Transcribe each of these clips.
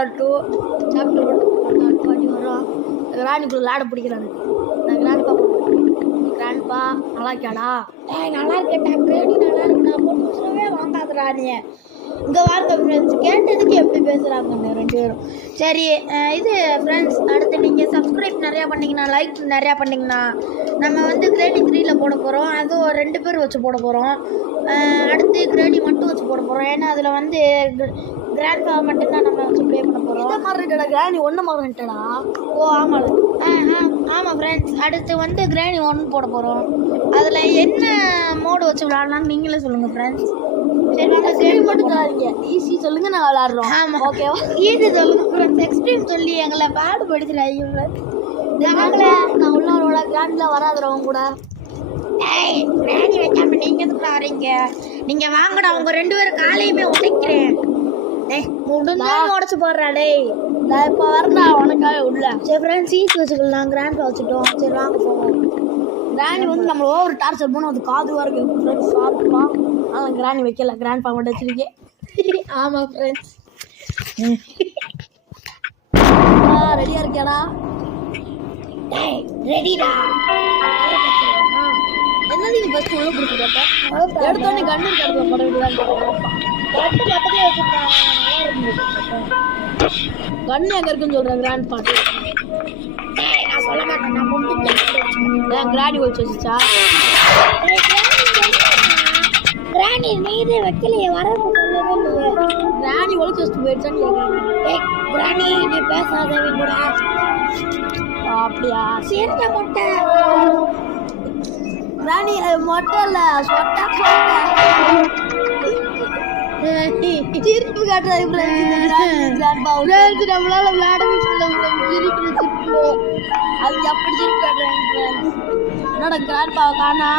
Chapter 2 chapter 1 பாட்டி வரும். ராணிக்குள்ள விளாட பிடிக்கிறாங்க. நான் கிராண்ட்பா நல்லா இருக்கியாடா? நல்லா இருக்கேன்டா. கிரேடி நல்லா இருக்குடா. பொண்ணுவே வாங்காத ராணியை இங்கே வாங்க ஃப்ரெண்ட்ஸ். கேட்டதுக்கு எப்படி பேசுகிறாங்க ரெண்டு பேரும். சரி இது ஃப்ரெண்ட்ஸ், அடுத்து நீங்கள் சப்ஸ்கிரைப் நிறையா பண்ணிங்கன்னா, லைக் நிறையா பண்ணிங்கன்னா நம்ம வந்து கிரேடி 3ல போட போகிறோம். அதுவும் 2 பேர் வச்சு போட போகிறோம். அடுத்து கிரேடி மட்டும் வச்சு போட போகிறோம். ஏன்னா அதில் வந்து கிராண்ட்பா மட்டும்தான் நம்ம வச்சு ப்ளே பண்ண போகிறோம். இதை மாறிட்டடா, கிராணி 1 மாறிட்டடா. ஓ ஆமாம் ஆமாம் ஃப்ரெண்ட்ஸ். அடுத்து வந்து கிராணி 1 போட போகிறோம். அதில் என்ன மோடு வச்சு விளாட்லான்னு நீங்களே சொல்லுங்கள் ஃப்ரெண்ட்ஸ். சரி வாங்க, கிரேடி மட்டும் தராதீங்க. ஈஸி சொல்லுங்கள், நான் விளாட்றோம். ஆமாம் ஓகேவா? ஈஸி சொல்லுங்கள் ஃப்ரெண்ட்ஸ். எக்ஸ்ட்ரீம் சொல்லி எங்களை பாடுபடுத்துகிறாங்க ஃப்ரெண்ட்ஸ். நான் உள்ளவரோட கிராண்டில் வராதுறவங்க கூட. கிராணி வைக்காம நீங்கள் எதுக்குள்ள வரீங்க? நீங்கள் வாங்கடா, அவங்க 2 பேரும் காலையுமே உடைக்கிறேன். முடிஞ்சாலும் உடச்சு போடுறா. டேய் நான் இப்போ வரேன்டா உனக்காக உள்ள. சரி ஃப்ரெண்ட்ஸ், ஈஸி வச்சுக்கலாம். கிராண்ட்பா வச்சுட்டோம். சரி வாங்க போவோம். கிராணி வந்து நம்மள ஓவர் டார்ச்சர் பண்ணணும். அது காது வரைக்கும் ஃப்ரெண்ட்ஸ் சாப்பிடுவா. ஆனால் கிராணி வைக்கல, கிராண்ட்பா மட்டும் வச்சிருக்கேன். ஆமாம் ஃப்ரெண்ட்ஸ். ரெடியாக இருக்கியாடா? ரெடிடா. என்னது இது ஃபஸ்ட்டு உள்ள பிடிச்சிருக்கா? எடுத்தோடனே கண்ணு கிடக்க போட பக்கத்துலேயே வச்சுருக்காங்க. கண்ணு எங்கே இருக்குன்னு சொல்கிறேன். கிராண்ட் பாட்டு நான் சொல்ல மாட்டேன். நான் முன்னாடி கிராணி வச்சு வச்சுச்சா? கிராணி நீதே வைக்கலையே, வரது சொல்லவே இல்லையே. கிராணி ஒழிச்சு வச்சுட்டு போயிடுச்சான்னு கேட்குறேன். கிராணி நீ பேசாதவங்க கூட. அப்படியா? சேர்ந்த மொட்டை கிராணி மொட்டை இல்லை, சொட்டை திருப்பி காட்டுறாங்க. நம்மளால விளையாடவே சொல்ல. அது எப்படி திருப்பி காட்டுறாங்க? என்னோட கிராண்ட்பாவை காணா.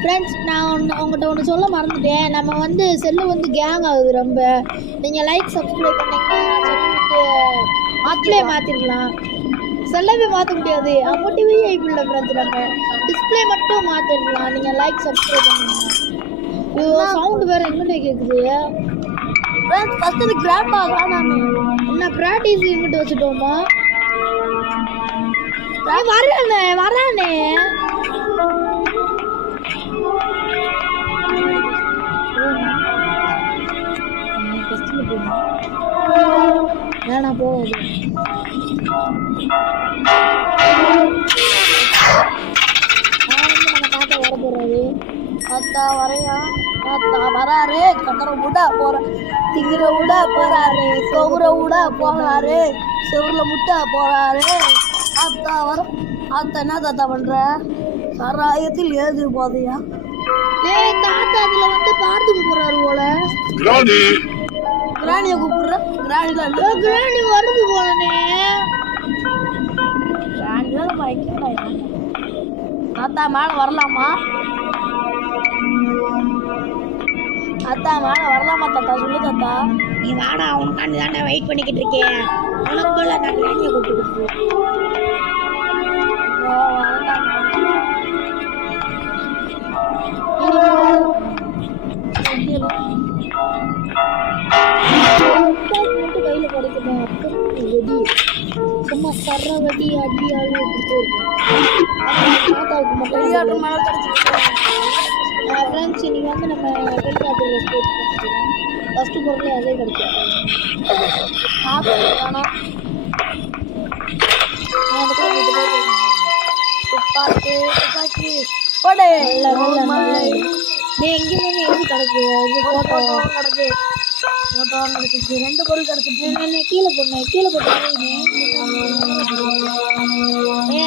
ஃப்ரெண்ட்ஸ், நான் உங்கள்கிட்ட ஒன்று சொல்ல மறந்துட்டேன். நம்ம வந்து செல்லு வந்து கேங் ஆகுது ரொம்ப. நீங்கள் லைக் சப்ஸ்கிரைப் பண்ணிங்கன்னா செல்லு வந்து மாற்றிலே மாற்றிருக்கலாம். செல்லவே மாற்ற முடியாது. அமௌண்ட்டுவே ஐபி இல்லை ஃப்ரெண்ட்ஸ். நம்ம டிஸ்பிளே மட்டும் மாற்றிருக்கலாம். நீங்கள் லைக் சப்ஸ்கிரைப் பண்ணிங்கன்னா. சவுண்டு வேறு எங்கிட்ட கேட்குது ஃப்ரெண்ட்ஸ். ஃபஸ்ட்டு அது கிராண்ட்பா காணாமே. என்ன ப்ராக்டிஸ் எங்கிட்ட வச்சுட்டோமா? வரானே வரானே. வேணாம் போகாது. நம்ம தாத்தா வர போறாரு. தாத்தா வரையா? தாத்தா வராரு. கதற விட போற, திங்கிற விட போறாரு, சவுர விட போறாரு, செவுரில் முட்டை போறாரு. தாத்தா வர. தாத்தா என்ன தாத்தா பண்ற? சராயத்தில் ஏது போதையா? தாத்தா அதுல வந்து பார்த்துட்டு போறாரு போல. கிராணியை கூப்பிடுற. கிராணிலாம் கிராணி வருது போலனே. கிராணிலாம் வைக்கல. தாத்தா மேலே வரலாமா? தாத்தா மேலே வரலாமா? தாத்தா சொல்லு தாத்தா. நீ வாடா, உனக்காண்டி தானே வெயிட் பண்ணிக்கிட்டு இருக்கேன். உனக்குள்ள நான் கிராணியை கூப்பிட்டு கையில் கிடைக்கணும். வெடி சும்மா சர்ற வெடி அடி ஆடி தாத்தாவுக்கு மட்டும் விளையாட்டு மேலே கிடச்சிருக்கு. ஃப்ரெண்ட்ஸ், இன்னைக்கு வந்து நம்ம ஹெலிகாப்டர் ரெஸ்போர்ட் பண்ணிக்கிறோம். ஃபஸ்ட்டு பொருளே அதே கிடைச்சிருக்கோம். துப்பாக்கி துப்பாக்கி போடு. நீ எங்கேயுமே எழுதி கிடக்கு. இது ஃபோட்டோ கிடக்கு. ஃபோட்டோ கிடச்சிச்சு. 2 பொருள் கிடச்சிச்சு. என்ன கீழே போட்டேன். கீழே போட்டேன்.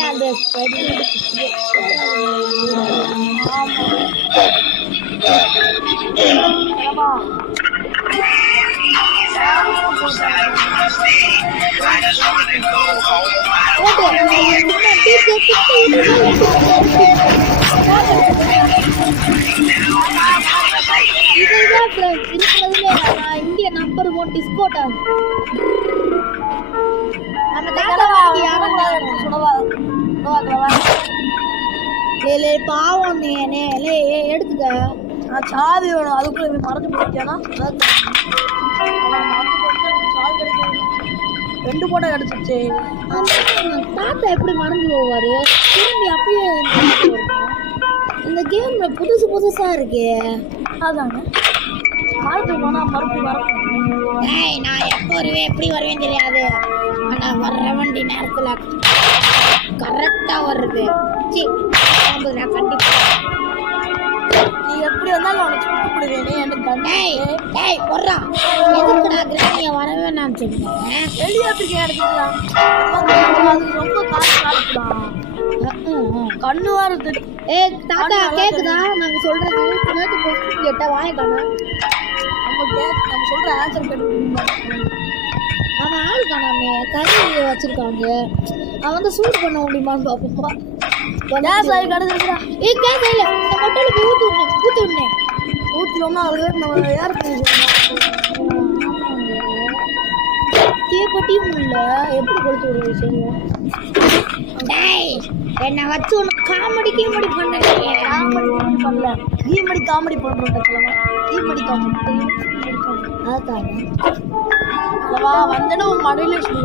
அந்த இந்திய நம்பர் 1 டிஸ்கோட்டா. நம்ம பாவம் எடுத்துக்க. சாவி வேணும். அதுக்குள்ள மறந்து போயிட்டேன்னா சாவி கிடைக்கும். 2 போட்டோ கிடச்சிச்சு. தாத்தா எப்படி மறந்து போவாரு? திரும்பி அப்பயே இந்த கேம்ல புதுசா இருக்கு. அதாங்க காலத்துக்கு போனால் மறுபடியும் வரணும். நான் எப்போ வருவேன் எப்படி வருவேன் தெரியாது. ஆனால் வர்ற வண்டி நேரத்தில் கரெக்டாக வருது. நான் கண்டிப்பாக நீ எப்படி வந்தாலும் அவனை சுட்டு கொடுவேனே எனக்கு. டேய் போடுறா எதுக்குடா கிராணியை வரவே நான் சொன்னேன். வெளியாட்டுக்கு எடுத்துக்கலாம். அது ரொம்ப காசுடா. கண்ணு வருது. தாத்தா கேக்குதா நாங்க சொல்றது? கேட்டா வாங்கிக்கானா நம்ம சொல்ற ஆன்சர் கேட்டு அவன் ஆள் காணாமே கறி வச்சிருக்காங்க. அவன் வந்து சூடு பண்ண முடியுமான்னு பார்ப்போம். கேஸ் ஆகி கிடச்சிருக்கா. கேஸ் இல்லை இந்த மொட்டையில போய் ஊற்றி விடனேன். ஊற்றினோம்னா அது நம்ம யார் தீப்பட்டியும் இல்லை எப்படி கொடுத்து விடுறது? சரியா என்னை வச்சு ஒன்று காமெடி பண்ணல. ஈமடி காமெடி பண்ணுறோம். ஈமடி காமெடி அதாங்க வந்தேன்னா உன் மடையில சொல்லி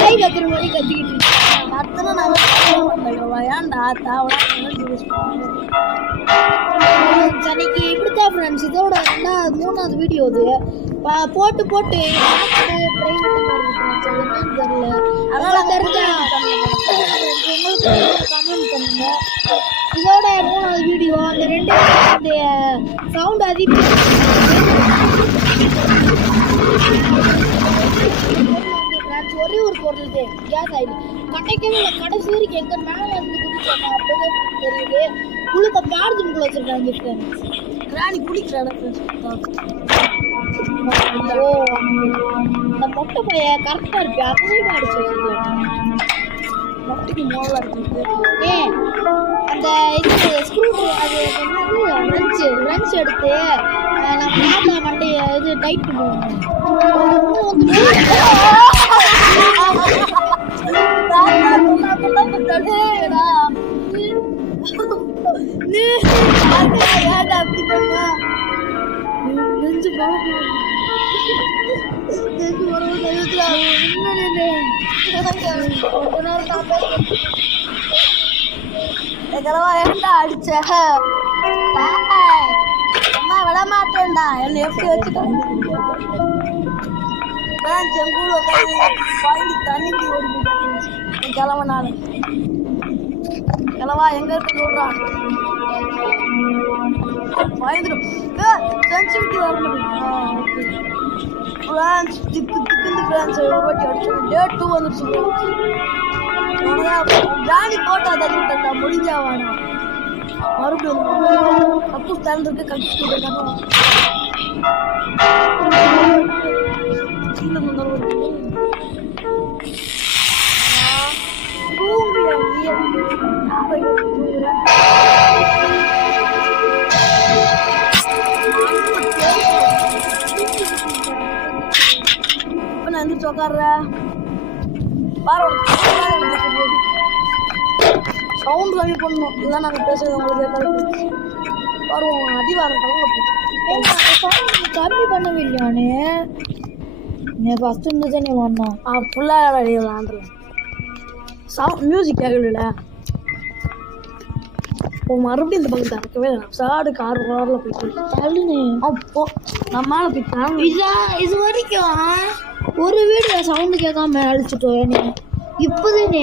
கை கத்துற மாதிரி கத்திக்கிட்டு அத்தனை நாங்கள் ஏன்டா தாவடா இன்னைக்கு இப்படித்தான் ஃப்ரெண்ட்ஸ். இதோட 3வது வீடியோ இது. போட்டு என்னன்னு தெரியல. அதெல்லாம் தெரிஞ்சா கமெண்ட் பண்ணுங்க. இதோட 3வது வீடியோ. அந்த 2 சவுண்ட் அதிகம் ஒரே ஒரு பொருள் கேஸ் ஆயிடுது. கிடைக்கவே இல்லை. கடைசி வரைக்கும் எங்க மேல இருந்து குடிச்சாங்க அப்படிதான் தெரியுது. குளுக்க பேர்ஜுக்குள்ள வச்சிருக்காங்க. கிராணி குடிக்கிறாங்க. இந்த மொட்டை பைய கரெக்டா இருக்கு. அப்பவே அடிச்சு மொட்டைக்கு மோளா இருக்கு. அந்த இது ஸ்க்ரூ அது என்னது ரெஞ்ச் எடுத்து நம்ம தாத்தா மண்டைய இது டைட் பண்ணுவோம். ஏன்டா அடிச்ச? அம்மா விட மாட்டேன்டா. என்ன எப்படி வச்சுட்டேன் செங்கூழ பாய்ந்து தண்ணிக்கு ஓடி கிளவனால கிளவா எங்க இருக்கு சொல்றா. பாய்ந்துடும். சென்சிட்டிவிட்டி வர முடியும். பிரான்ஸ் திக்கு திக்குந்து பிரான்ஸ் ஒரு வாட்டி அடிச்சு டே 2 வந்துருச்சு. ஜாலி போட்டா தள்ளி விட்டா முடிஞ்சாவானா மறுபடியும் கப்பு தந்துருக்கு கழிச்சு நான் எந்திரிச்சு உட்கார்ற சவுண்ட் கம்மி பண்ணணும். இதுதான் நாங்கள் பேசுறது உங்களுக்கு கேட்காது. வருவோம் அடிவாரம் கம்மி பண்ணவே இல்லையானே. ஃபஸ்ட்டு இருந்ததே நீ வரணும். ஃபுல்லாக விளாண்டுலாம் சவுண்ட் மியூசிக் கேட்கல. இப்போ மறுபடியும் இந்த பக்கம் திறக்கவே இல்லை. சாடு கார் காரில் போயிட்டு தள்ளுனே. அப்போ நம்மளால போயிட்டாங்க. இது வரைக்கும் ஒரு வீடு சவுண்டு கேட்காம அழிச்சிட்டோம். இப்போதானே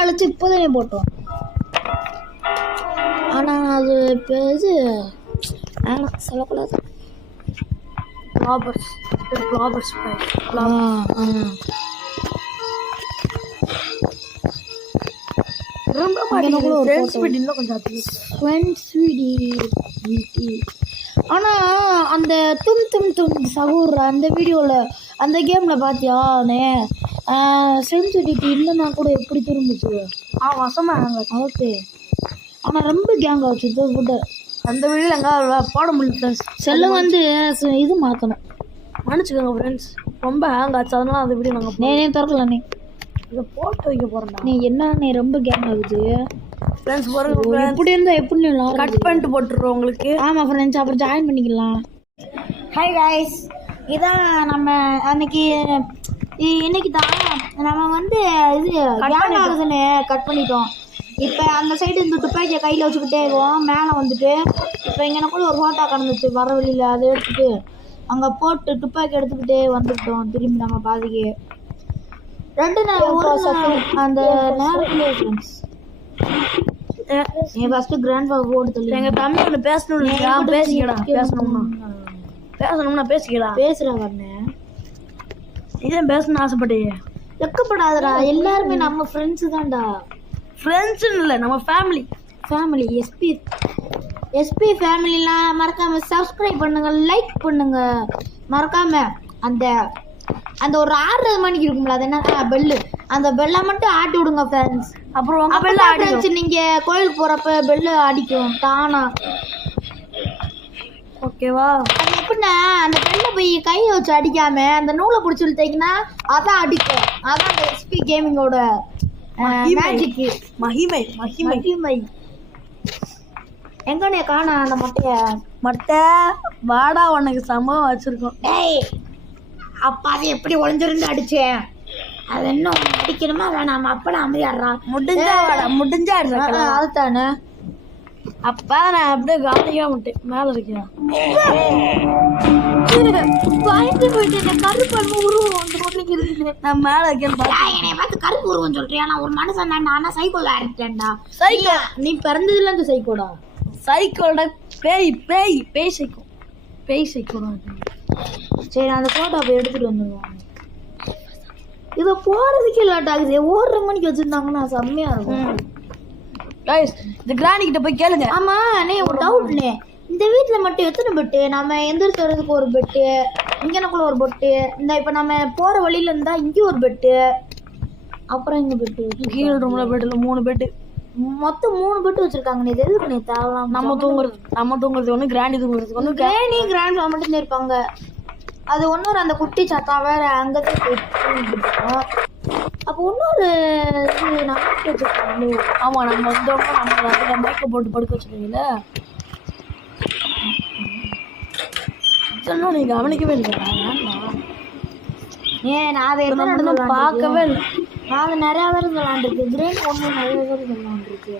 அழைச்சி இப்போதானே போட்டோம். ஆனால் அது இப்போ இது வேணாம் சொல்லக்கூடாது. ஆனால் அந்த தும் சகூர் அந்த வீடியோவில் அந்த கேமில் பார்த்தியானே சென்சிட்டிவிட்டி இல்லைன்னா கூட எப்படி திரும்பிச்சு. வசமாக ஓகே. ஆனால் ரொம்ப கேங் ஆச்சு இது ஃபுட்டு. அந்த வீடியோவில் எங்கே போட முடியல ஃப்ரெண்ட்ஸ். செல்லை வந்து இது மாற்றணும். மன்னிச்சுக்கோங்க ஃப்ரெண்ட்ஸ். ரொம்ப ஹேங் ஆச்சு. அதனால அந்த வீடியோ நாங்கள் நேனே திறக்கல. நீ இதை போட்டு வைக்க போகிறேன்டா. நீ என்ன நீ ரொம்ப கேங் ஆகுது ஃப்ரெண்ட்ஸ். இப்படி இருந்தால் எப்படி கட் பண்ணிட்டு போட்டுருவோம் உங்களுக்கு. ஆமாம் ஃப்ரெண்ட்ஸ். அப்புறம் ஜாயின் பண்ணிக்கலாம். Hi guys. இதான் நம்ம அன்னைக்கு இன்னைக்கு தான் நம்ம வந்து இது கேங் ஆகுதுன்னு கட் பண்ணிட்டோம். இப்போ அந்த சைடு இந்த துப்பாக்கியை கையில் வச்சுக்கிட்டே இருக்கோம். மேலே வந்துட்டு இப்போ இங்கே கூட ஒரு ஃபோட்டோ கடந்துச்சு வர வழியில், அதை எடுத்துகிட்டு அங்கே போட்டு துப்பாக்கி எடுத்துக்கிட்டே வந்துவிட்டோம் திரும்பி நம்ம பாதிக்கு. 2 நாள் அந்த நேரத்தில் ஃப்ரெண்ட்ஸ் என் ஃபஸ்ட்டு கிராண்ட் ஃபாதர் போட்டு சொல்லி எங்கள் தம்பி ஒன்று பேசணும் பேசணும்னா பேசிக்கடா. பேசுகிறேன் வரனே, இதான் பேசணும்னு ஆசைப்பட்டீங்க. வெக்கப்படாதடா, எல்லாருமே நம்ம ஃப்ரெண்ட்ஸு தான்டா. ஃப்ரெண்ட்ஸுன்னு இல்லை, நம்ம ஃபேமிலி. எஸ்பி ஃபேமிலிலாம் மறக்காம சப்ஸ்கிரைப் பண்ணுங்க, லைக் பண்ணுங்க. மறக்காம அந்த ஒரு 6 மணிக்கு இருக்கும்ல, அது என்ன பெல்லு, அந்த பெல்லை மட்டும் ஆட்டி விடுங்க ஃப்ரெண்ட்ஸ். அப்புறம் உங்க பெல்ல அடிச்சு நீங்க கோயிலுக்கு போறப்ப பெல்லு அடிக்கும் தானா, ஓகேவா? அது எப்படின்னா அந்த பெல்லை போய் கையை வச்சு அடிக்காம அந்த நூலை பிடிச்சி இழுத்தீங்கன்னா அதான் அடிக்கும். அதான் அந்த எஸ்பி கேமிங்கோட மேஜிக்கு, மகிமை. எங்கனே காண அந்த மொட்டை வாடா, உனக்கு சம்பவம் வச்சிருக்கோம். டேய் அப்பா அதை எப்படி ஒளிஞ்சிருந்து அடிச்சேன், அது என்ன அடிக்கணுமா வேணாமா? அப்பட அமைதியாடுறா, முடிஞ்சா அதுதானே. அப்பா நான் அப்படியே கவனிக்காம விட்டேன். மேல இருக்கிறேன் கருப்பு உருவம் நான் மேல இருக்கேன். பார்த்து கருப்பு உருவம் சொல்றியா? நான் ஒரு மனுஷன் தான்டா, ஆனா சைக்கோல ஆயிட்டேன்டா. சைக்கோ நீ பிறந்ததுல இருந்து சைக்கோடா. சைக்கோட பேய் சைக்கோடா. சரி அந்த போட்டோ போய் எடுத்துட்டு வந்துடுவாங்க. இதை போறதுக்கே லேட் ஆகுது. 1:30 மணிக்கு வச்சிருந்தாங்கன்னா செம்மையா இருக்கும். இந்த கிராணி கிட்ட போய் கேளுங்க. ஆமா நீ ஒரு டவுட்னே, இந்த வீட்டுல மட்டும் எத்தனை பெட்டு? நம்ம எந்திரிச்சு ஒரு பெட்டு, இங்கனக்குள்ள ஒரு பெட்டு, இந்த இப்ப நம்ம போற வழியில இருந்தா இங்க ஒரு பெட்டு, அப்புறம் இங்க பெட்டு, கீழே ரூம்ல பெட்டுல 3 பெட்டு, மொத்தம் 3 பெட்டு வச்சிருக்காங்க. இது எதுக்கு நீ தேவலாம்? நம்ம தூங்குறது ஒண்ணு, கிராண்டி தூங்குறதுக்கு ஒண்ணு. கிராணி கிராண்ட் மட்டும் இருப்பாங்க. அது ஒன்னொரு அந்த குட்டி சத்தா வேற அங்கதான் போயிட்டு. அப்போ இன்னொரு நமக்கு வச்சிருக்காங்க. ஆமா, நம்ம வந்தோம்னா நம்ம அதில் மேக்கப் போட்டு படுக்க வச்சுருவீங்கள, சொன்னா நீ கவனிக்கவே இல்லை. ஏன் நான் அதை எத்தனை பார்க்கவே இல்லை. நான் அது நிறையா பேர் விளாண்டுருக்கு. கிரேன் 1 நிறைய பேர் விளாண்டுருக்கு.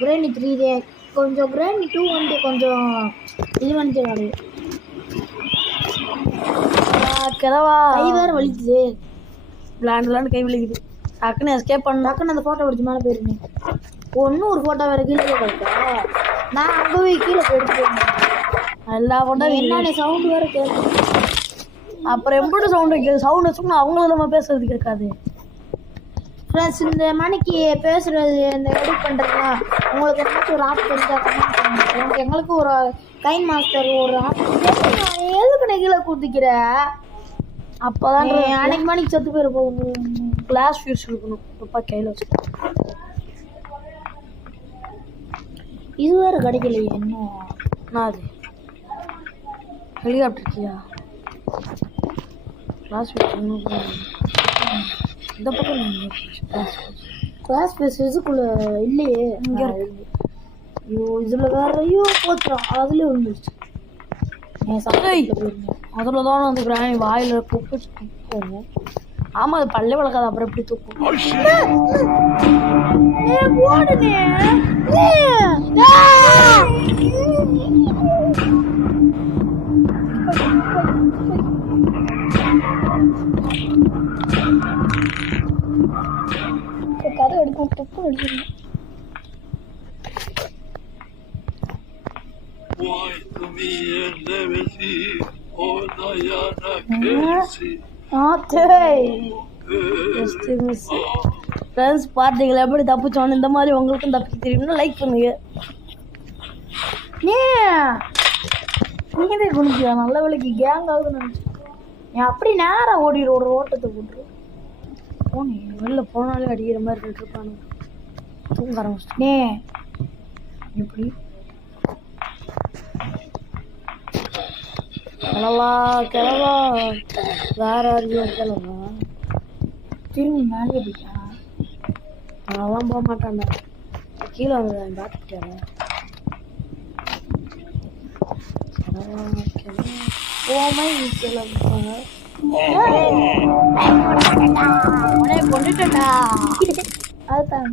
கிரேனி 3 கொஞ்சம், கிரேனி 2 வந்து கொஞ்சம் இது வந்து விளாடு. கிளவா கை வேறு வலிக்குது, விளாண்டு கை வலிக்குது. டக்குன்னு எஸ்கேப் பண்ண, டக்குன்னு அந்த ஃபோட்டோ பிடிச்சி மேலே போயிருந்தேன். ஒன்றும் ஒரு ஃபோட்டோ வேறு கீழே கிடைக்கா. நான் அங்கே போய் கீழே போயிட்டு எல்லா ஃபோட்டோ என்னென்ன சவுண்டு வேறு கேட்கும். அப்புறம் எப்படி சவுண்டு வைக்கிறது? சவுண்ட் வச்சோம்னா அவங்களும் நம்ம பேசுறது கேட்காது. ஃப்ரெண்ட்ஸ் இந்த மணிக்கு பேசுகிறது, இந்த எடிட் பண்ணுறதுலாம் உங்களுக்கு ஏதாச்சும் ஒரு ஆப் தெரிஞ்சால் கமெண்ட் பண்ணுங்க. எங்களுக்கு ஒரு கைன் மாஸ்டர் ஒரு ஆப் எதுக்கு நீ கீழே குதிக்கிற? அப்போதான் அன்னைக்கு மணிக்கு செத்து போயிட போகுது. கிளாஸ் ஃபியூஸ் கொடுக்கணும். அப்பா கையில் வச்சு இது வேறு கிடைக்கலையே இன்னும். நான் அது ஹெலிகாப்டர்க்கியா கிளாஸ் ஃபியூஸ் இந்த பக்கம் கிளாஸ் ஃபியூஸ் இதுக்குள்ளே இல்லையே. இங்கே ஐயோ இதில் வேற ஐயோ போச்சுடும், அதுலேயே விழுந்துருச்சு. அதில் தான் அந்த கிராணி வாயில் தூக்கும். ஆமாம், அது பல்லே வளர்க்காது, அப்புறம் எப்படி தூக்கும்? கதை எடுக்கும், துப்பு அடிக்கணும். ஃப்ரெண்ட்ஸ் பார்த்தீங்களா எப்படி தப்பிச்சோன்னு? இந்த மாதிரி உங்களுக்கும் தப்பிக்க தெரியும்னா லைக் பண்ணுங்க. நீங்களே குணிக்கியா? நல்ல வேலைக்கு கேங் ஆகுதுன்னு நினச்சேன். என் அப்படி நேராக ஓடிடு, ஒரு ஓட்டத்தை போட்டுரு. போனே வெளில போனாலே அடிக்கிற மாதிரி இருப்பானு தூங்க ஆரம்பிச்சிட்டே. எப்படி கிளவா வேற யாரையும் கிளவா திரும்பி மேலே போயிட்டா? அதெல்லாம் போக மாட்டான்டா, கீழே வந்து பார்த்துக்கிட்டாரு. ஓமை கொண்டுட்டா அதுதான்.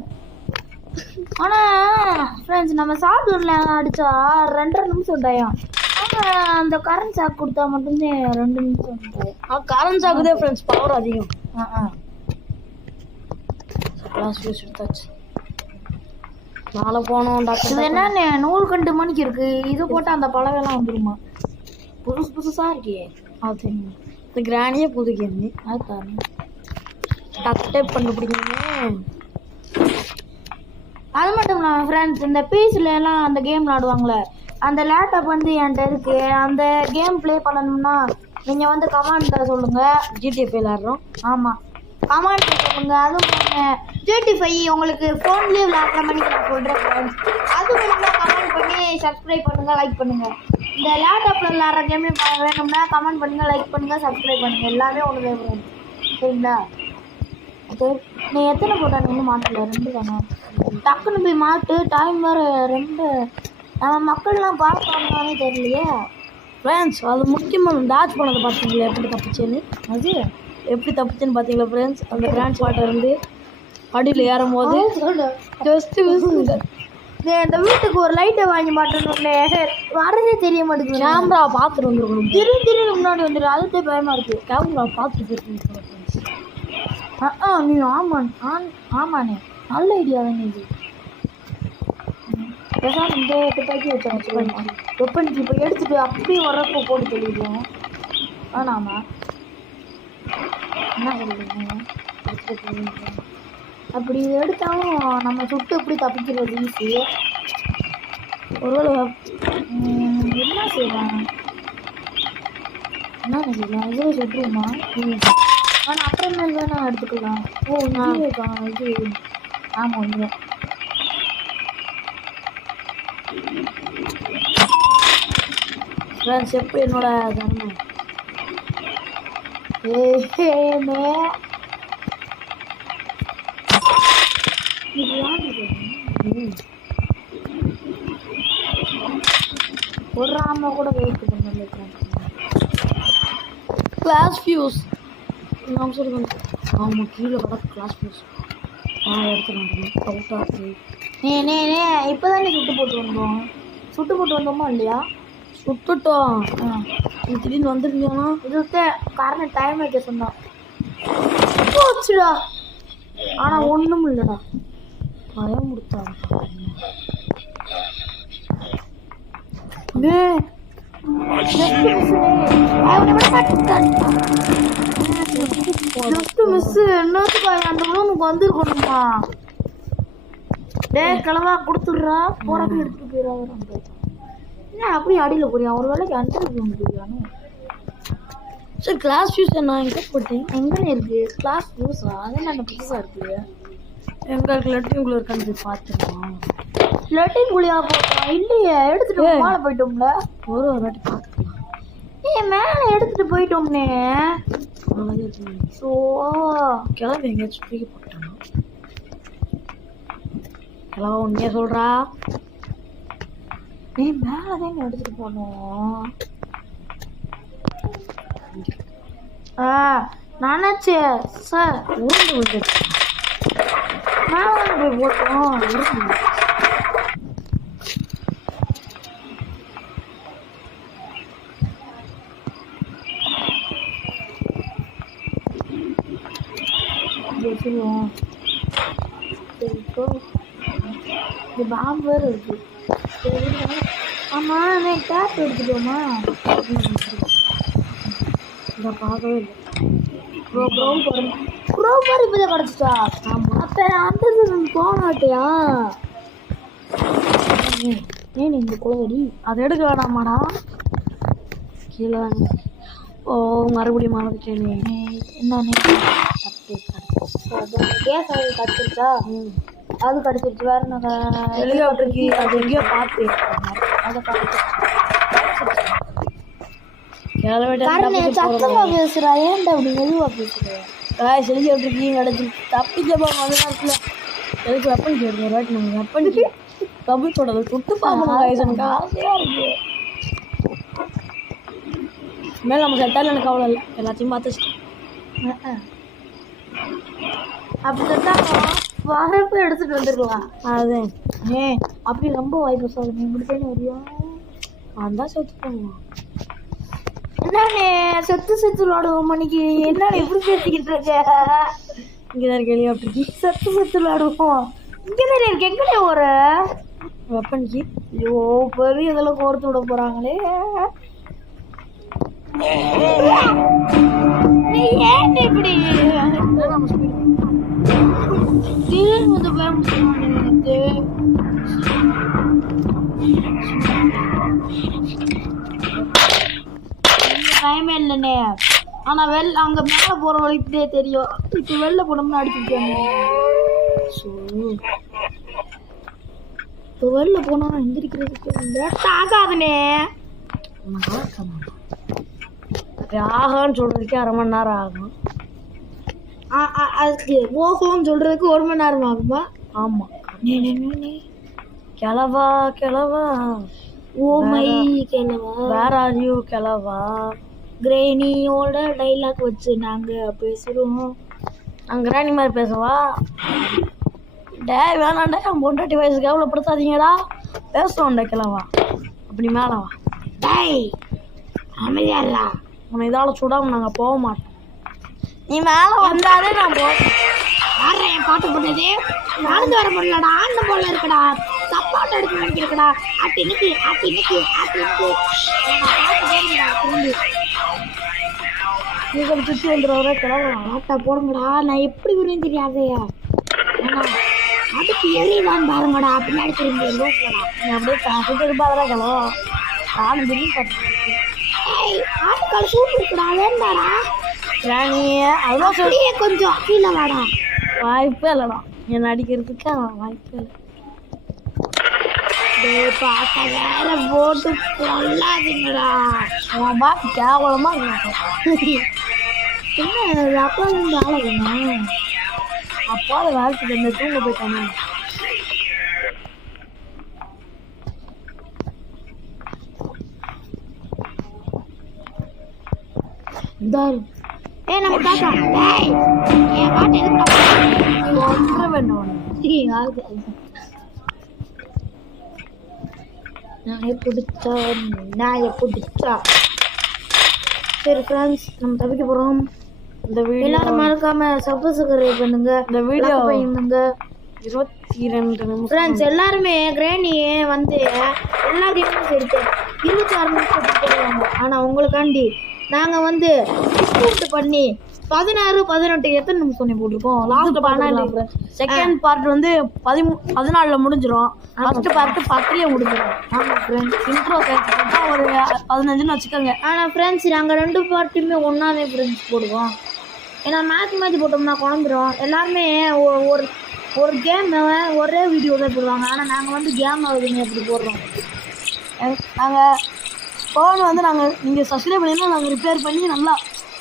ஆனால் ஃப்ரெண்ட்ஸ் நம்ம சாஃப்ட்வேரில் அடித்தா 2.5 நிமிஷம் டைம். ஆனால் அந்த கரண்ட் சாக் கொடுத்தா மட்டும்தான் 2 நிமிஷம் டைம். கரண்ட் சாக்குதே ஃப்ரெண்ட்ஸ் பவர் அதிகம். எடுத்தாச்சு. நாளை போனோம் டாக்டர். இது என்னன்னு 100 மணிக்கு இருக்கு. இது போட்டால் அந்த பழகெல்லாம் வந்துருமா? புதுசாக இருக்கே. அது தெரியுமா? இந்த கிராணியே புது கேமு. அதுதான் டக் டைப் கண்டுபிடிக்கணுமே. அது மட்டும் இல்லாமல் ஃப்ரெண்ட்ஸ் இந்த பிசில எல்லாம் அந்த கேம் விளாடுவாங்களே, அந்த லேப்டாப் வந்து என்கிட்ட இருக்கு. அந்த கேம் ப்ளே பண்ணணும்னா நீங்கள் வந்து கமாண்ட் சொல்லுங்கள். GTA 5 விளாட்றோம். ஆமாம், கமாண்ட் சொல்லுங்கள். அதுவும் GTA 5 உங்களுக்கு ஃபோன்லேயே விளாட்ற மாதிரி நான் சொல்கிறேன் ஃப்ரெண்ட்ஸ். அது வேணும்னா கமெண்ட் பண்ணி சப்ஸ்கிரைப் பண்ணுங்கள், லைக் பண்ணுங்கள். இந்த லேப்டாப்பில் விளாட்ற கேமே வேணும்னா கமெண்ட் பண்ணுங்கள், லைக் பண்ணுங்கள், சப்ஸ்கிரைப் பண்ணுங்கள். எல்லாமே ஒன்று தான் ஃப்ரெண்ட்ஸ். சரிங்களா? நீ எத்தனை போட்டா நீ வந்து மாட்டல? 2 தானே. டக்குன்னு போய் மாட்டு. டைம் வேறு 2. நம்ம மக்கள்லாம் பார்ப்பாங்கன்னு தெரியலையே ஃப்ரெண்ட்ஸ். அது முக்கியமாக டாச் பண்ணதை பார்த்தீங்களா எப்படி தப்பிச்சேன்னு? அது எப்படி தப்பிச்சுன்னு பார்த்தீங்களா ஃப்ரெண்ட்ஸ்? அந்த கிராண்ட் ஸ்பாட்டை இருந்து அடியில் ஏறும் போது ஜஸ்ட் இந்த வீட்டுக்கு ஒரு லைட்டை வாங்கி மாட்டேன்னு வரதே தெரிய மாட்டேங்குது. கேமரா பார்த்துட்டு வந்துருக்கணும். திடீர்னு முன்னாடி வந்துடும். அதுக்கே பயமாக இருக்குது. கேமரா பார்த்துட்டு போயிருக்கீங்க ஃப்ரெண்ட்ஸ். நீ ஆமாண்ணே, நல்ல ஐடியா தானே இது. பேசாம இந்த துப்பாக்கி வச்சோம். வெப்பனுக்கு இப்போ எடுத்துட்டு அப்படியே வரப்போ போட்டு சொல்லிடுவோம். ஆனாமா என்ன சொல்லுங்க? அப்படி இது எடுத்தாலும் நம்ம சுட்டு எப்படி தப்பிக்கிறது ஈஸி. ஒருவேளை என்ன செய்யலாம்? என்ன செய்யலாம்? இதுவே சுட்டுருமா? ஆனால் அப்புறமேல் வேணா எடுத்துக்கலாம். நான் இது ஆமாம் ஒன்று. ஃப்ரெண்ட்ஸ் எப்படி என்னோட தர்மம் ஒரு ராம கூட வெயிட் பண்ணல. கிளாஸ் ஃபியூஸ் நாம் சொல்லுங்க. ஆமாம், கீழே கூட கிளாஸ் ஃபியூஸ் எடுத்துக்கலாம். அவுட்டாக நே இப்போ தானே சுட்டு போட்டு வந்தோமா இல்லையா? சுட்டுட்டோம். திடீர்னு வந்துருந்தோம்னா இது காரணம் டைம் வைக்க சொன்னான். போச்சுடா. ஆனால் ஒன்றும் இல்லைடா. பயம் கொடுத்தாங்க. அந்த ரூமுக்கு வந்துருக்கணுமா? கிளவா கொடுத்துட்றா. போறப்ப எடுத்துட்டு போயிடாத. என்ன அப்படியே அடியில் போறியா? ஒரு வேலைக்கு அனுப்பிட்டு போயிருக்கானு. சரி, கிளாஸ் ஃபியூஸ் நான் எங்கே போட்டேன்? எங்கன்னு இருக்கு கிளாஸ் ஃபியூஸா? அது என்ன புதுசாக இருக்கு? எங்களுக்கு லெட்டின்குள்ளே இருக்கான்னு போய் பார்த்துருக்கோம். லெட்டின் குழியா போட்டோம் இல்லையே. எடுத்துட்டு மேலே போயிட்டோம்ல. ஒரு வாட்டி பார்த்துக்கலாம். மேலே எடுத்துட்டு போயிட்டோம்னே. ஸோ கிளம்பி எங்கேயாச்சும் தூக்கி போட்டோம். கிளம்ப உண்மையாக சொல்கிறா? மேலே தான் எடுத்துட்டு போனோம். நினச்சேன் சார் உருண்டு விழுந்துச்சு. மேலே போய் போட்டோம். இது பாம்பு வேறு இருக்கு. ஆமாம், நான் டேப் எடுத்துட்டோமா? இதை பார்க்கவே இல்லை. ப்ரோ மாதிரி இப்போ கிடச்சிட்டா. ஆமாம், அப்போ அந்த போனாட்டியா? ஏன் இந்த குளவடி அதை எடுக்க வேணாமாடா? கீழே மறுபடியும் மறந்துட்டேனே. என்னன்னு கேஸ் அது கிடச்சிருச்சா? அது கிடச்சிருச்சு. வேறு என்ன? ஹெலிகாப்டருக்கு அது எங்கேயோ பார்த்தேன். அதை கிடச்சிருச்சு. சத்தமா பேசுறா. ஏன்டா அப்படி மெதுவா பேசுறேன்? ஹெலிகாப்டருக்கு கிடச்சி தப்பிச்சப்பா மத நேரத்தில் எதுக்கு வெப்பன் கேட்குற வாட்டி நம்ம வெப்பனுக்கு கபுள் சொல்றது சுட்டு பார்க்கணும். எனக்கு ஆசையாக இருக்கு. மேலே நம்ம செத்தாலும் எனக்கு அவ்வளோ இல்லை, எல்லாத்தையும் பார்த்து வச்சுட்டேன். அப்படி செத்தா வரப்போ எடுத்துட்டு வந்துருக்கலாம். அது அப்படி ரொம்ப வாய்ப்பு சார் நீ முடிச்சேன்னு வரியா அதான் செத்து போடுவோம். என்னண்ணே செத்து விளாடுவோம் மணிக்கு என்ன எப்படி பேசிக்கிட்டு இருக்க? இங்கே தான் கேள்வி அப்படி செத்து விளாடுவோம். இங்கே தானே இருக்கு, எங்கடே ஒரு வெப்பனுக்கு. ஐயோ பெரிய இதெல்லாம் கோர்த்து விட போறாங்களே. நீ ஏன் இப்படி தீர்ந்து பயமே இல்லைண்ணே. ஆனா அங்க மேல போற வரைக்கும் தெரியும். இப்ப வெளில போனோம்னா அடிச்சுட்டாங்க. இப்போ வெளில போனா எந்திரிக்கிறதுக்கு லேட் ஆகாதுண்ணே. ஆகான்னு சொல்றதுக்கே அரை மணி நேரம் ஆகும். அதுக்கு போகணும்னு சொல்றதுக்கு 1 மணி நேரம் ஆகுமா? ஆமா. கிளவா கிளவா ஓ மை கிளவா வேற ஆரியூ கிளவா கிரேனியோட டைலாக் வச்சு நாங்க பேசுறோம். நான் கிராணி மாதிரி பேசவா? டே வேணாண்டே, என் பொண்டாட்டி வயசுக்கு எவ்வளோ படுத்தாதீங்கடா, பேசுவோம்டா கிளவா. அப்படி மேலே வா. டேய் அமைதியா இல்ல, உன்னை இதால் சுடாமல் நாங்கள் போக மாட்டோம். நீ மேலே வந்தாலே நான் போகிறேன். என் பாட்டு போட்டது நடந்து வர முடியலடா, ஆண்ட போல இருக்குடா, சப்பாட்டு எடுத்து நினைக்கிறக்கடா. அட்டினுக்கு சுற்றி வந்துடுற கிளவா. பாட்டை போடுங்கடா. நான் எப்படி வருவேன் தெரியாது. அதுக்கு எரிதான் பாருங்கடா, பின்னாடி திரும்பி நீ அப்படியே காசு பாதரா கிளவா. நானும் திரும்பி பார்த்து ஆட்டுக்கால் சூப்பு இருக்குடா, வேண்டாடா. கிராணியே அதெல்லாம் சொல்லியே கொஞ்சம் கீழே வாடா. வாய்ப்பே இல்லைடா, என்னை அடிக்கிறதுக்கு வாய்ப்பே இல்லை. பாட்டை வேற போட்டு கொள்ளாதீங்கடா. அவன் பாட்டு கேவலமா இருக்கும். என்ன அப்பா இருந்து ஆளகுமா? அப்பாவை வேலைக்கு இந்த தூங்க போயிட்டானே. நம்ம தாத்தா என் பாட்டு ஒன்றை வேண்டாம். நாயை பிடிச்சா. சரி ஃப்ரெண்ட்ஸ், நம்ம தப்பிக்க போகிறோம். இந்த வீடியோ எல்லாரும் மறக்காம சப்ஸ்கிரைப் பண்ணுங்க. இந்த வீடியோ பண்ணுங்க. 22 நிமிஷம். ஃப்ரெண்ட்ஸ் எல்லாருமே கிராணியே வந்து எல்லா கேமும் சேர்த்து 26 நிமிஷம் போடுவாங்க. ஆனால் உங்களுக்காண்டி நாங்கள் வந்து டிஸ்கவுண்ட் பண்ணி 16, 18 எத்தனை நிமிஷம் போட்டிருக்கோம். லாஸ்ட் 12. செகண்ட் பார்ட் வந்து 14 முடிஞ்சிடும். ஃபர்ஸ்ட் பார்ட் 10லயே முடிஞ்சிடும். ஆமாம் ஃப்ரெண்ட்ஸ், இன்ட்ரோ கேட்டு ஒரு 15ன்னு வச்சுக்கோங்க. ஆனால் ஃப்ரெண்ட்ஸ் நாங்கள் 2 பார்ட்டுமே ஒன்றாவே ஃப்ரெண்ட்ஸ் போடுவோம். ஏன்னா மேட்ச் போட்டோம்னா குழந்துரும். எல்லாருமே ஒரு கேம் ஒரே வீடியோ தான் போடுவாங்க. ஆனால் நாங்கள் வந்து கேம் ஆகுதுங்க அப்படி போடுறோம். நாங்கள் ஃபோன் வந்து நீங்கள் சப்ஸ்கிரைப் பண்ணிங்கன்னா நாங்கள் ரிப்பேர் பண்ணி நல்லா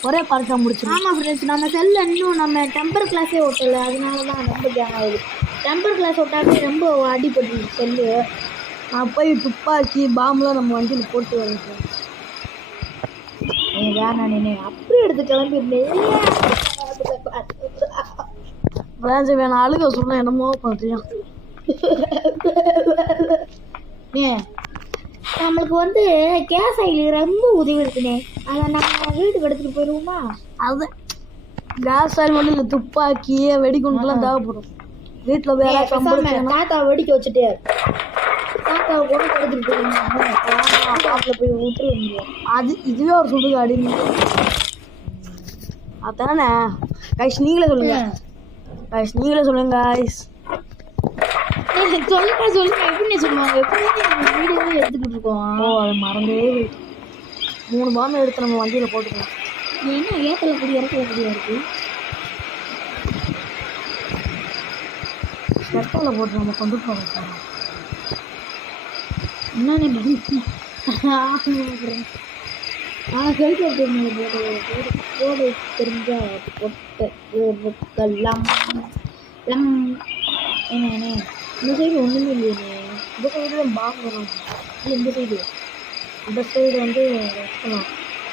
ஒரே பார்ட்டாக முடிச்சிடும். ஆமாம் ஃப்ரெண்ட்ஸ், நம்ம செல்லில் இன்னும் நம்ம டெம்பர் கிளாஸே ஓட்டலை. அதனால தான் ரொம்ப கேம் ஆகுது. டெம்பர் கிளாஸ் ஓட்டாமே ரொம்ப அடிப்பட்டு செல்லு. போய் துப்பாக்கி பாம்பெலாம் நம்ம வண்டியில் போட்டு வருது. வேணாண்ணே அப்படி எடுத்து கிளம்பிருந்தேன். வேணாம் அழுக சொன்னால் என்னமோ பண்ணுறியா? நம்மளுக்கு வந்து கேஸ் ஆயில் ரொம்ப உதவி இருக்குண்ணே. அதை நம்ம வீட்டுக்கு எடுத்துகிட்டு போயிடுவோமா? அது கேஸ் ஆயில் மட்டும் இல்லை, துப்பாக்கி வெடிகுண்டுலாம் தேவைப்படும். வீட்டில் வேற தாத்தா வெடிக்க வச்சுட்டு தாத்தாவை கூட எடுத்துகிட்டு போயிடுவோம். போய் விட்டுருவீங்க. இதுவே ஒரு சுடுக அப்படின்னு அதானே கைஸ். நீங்களே சொல்லுங்க கைஸ், நீங்களே சொல்லுங்க கைஸ். சொல்லுங்க எப்படின்னு சொல்லுவாங்க. எப்படி வீடியோவே எடுத்துக்கிட்டு இருக்கோம். அதை மறந்தே 3 பாம்பு எடுத்து நம்ம வண்டியில் போட்டுக்கலாம். என்ன ஏற்றல கூடிய இறக்கல கூடிய இருக்கு. செட்டாவில் போட்டு நம்ம கொண்டு போகிறோம். என்னன்னு ஹெலிகாப்டர் மேலே போட தெரிஞ்ச போட்டுலாம் என்ன இந்த சைடு ஒன்றுமே இல்லையே. இந்த சைடு தான் பாம்பு வரும். இந்த சைடு வந்து வைக்கலாம்.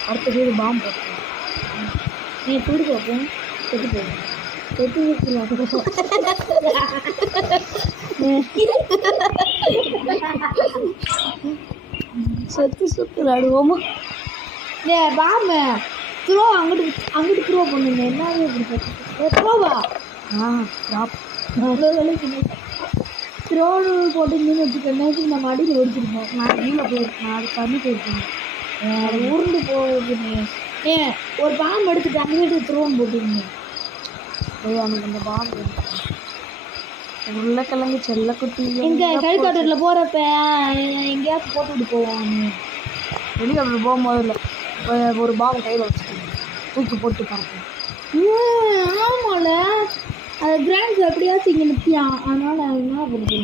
அடுத்த சைடு பாம்பு போட்டேன். நீ சூடு பார்ப்போம். செத்து போகும். செத்து விளையாடுவோமா? பாம்பு த்ரோ அங்கிட்டு த்ரோ பண்ணுங்க. என்ன த்ரோவா? த்ரோடு போட்டுங்கன்னு வச்சுக்கோங்க. நம்ம அடியில் ஒடிச்சிருப்போம். நான் கீழே போயிருக்கேன். நான் அது தண்ணி போயிருக்கேன். அது உருண்டு போகுதுங்க. ஒரு பாம்பு எடுத்துட்டு அங்கிட்டு த்ரோன்னு போட்டுருங்க. எனக்கு அந்த பாம்பு உருளைக்கிழங்கு செல்லக்குட்டி எங்க ஹெலிகாப்டரில் போகிறப்ப எங்கேயாவது போட்டுவிட்டு போவோம். ஹெலிகாப்டர் போகும்போது ஒரு பாம்பு கையில் வச்சுக்கோங்க, தூக்கி போட்டு பறப்போம். ஆமாம்ல, அது கிராண்ட்ஸ் எப்படியாச்சும் இங்கே நிற்கியான். அதனால் அது என்ன பண்ணுறது,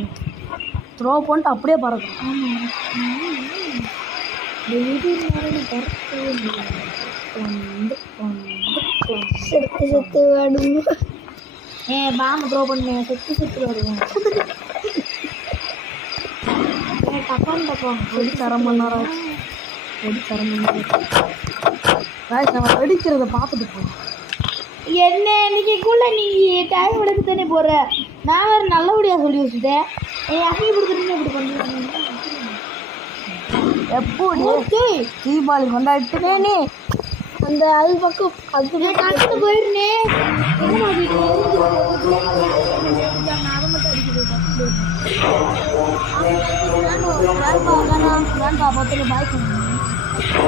த்ரோ பண்ணிட்டு அப்படியே பறக்கும். ஆமாம், செத்து வாடுவோம். பாம்பு த்ரோ பண்ணு, செத்து வருவோம். வெடி தரம் பண்ணாராம். நம்ம வெடிக்கிறத பார்த்துட்டு போகணும். என்ன இன்னைக்குள்ள நீ டைம் எடுக்க தானே போகிற. நான் வேறு நல்லபடியாக சொல்லி வச்சுட்டேன். அங்கே கொடுத்துட்டு இப்படி பண்ணுறேன். எப்படி தீபாவளி கொண்டாடிட்டுனே நீ அந்த அது பக்கம் அது கட்டு போயிருந்தே. அதை மட்டும் அடிக்கிறது பார்த்து பாய்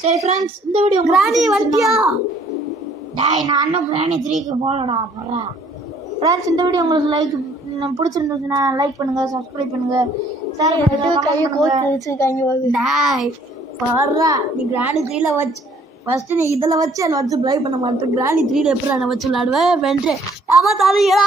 சரி ஃப்ரெண்ட்ஸ், இந்த வீடியோ கிராணி வட்டியா நான் இன்னும் கிராணி 3க்கு போகலடா போடுறேன். ஃப்ரெண்ட்ஸ், இந்த வீடியோ உங்களுக்கு பிடிச்சிருந்துச்சுன்னா லைக் பண்ணுங்க, சப்ஸ்கிரைப் பண்ணுங்க, ஷேர் பண்ணுங்க. கையை கோத்து வச்சுருக்காங்க. டாய் பாடுறா, நீ கிராணி 3ல வச்சு ஃபர்ஸ்ட் நீ இதில் வச்சு என்னை வச்சு ட்ரைவ் பண்ண மாட்டேன். கிராணி 3ல எப்படி நான் வச்சு விளையாடுவேன் வென்றேன். ஆமாம் தாதியா.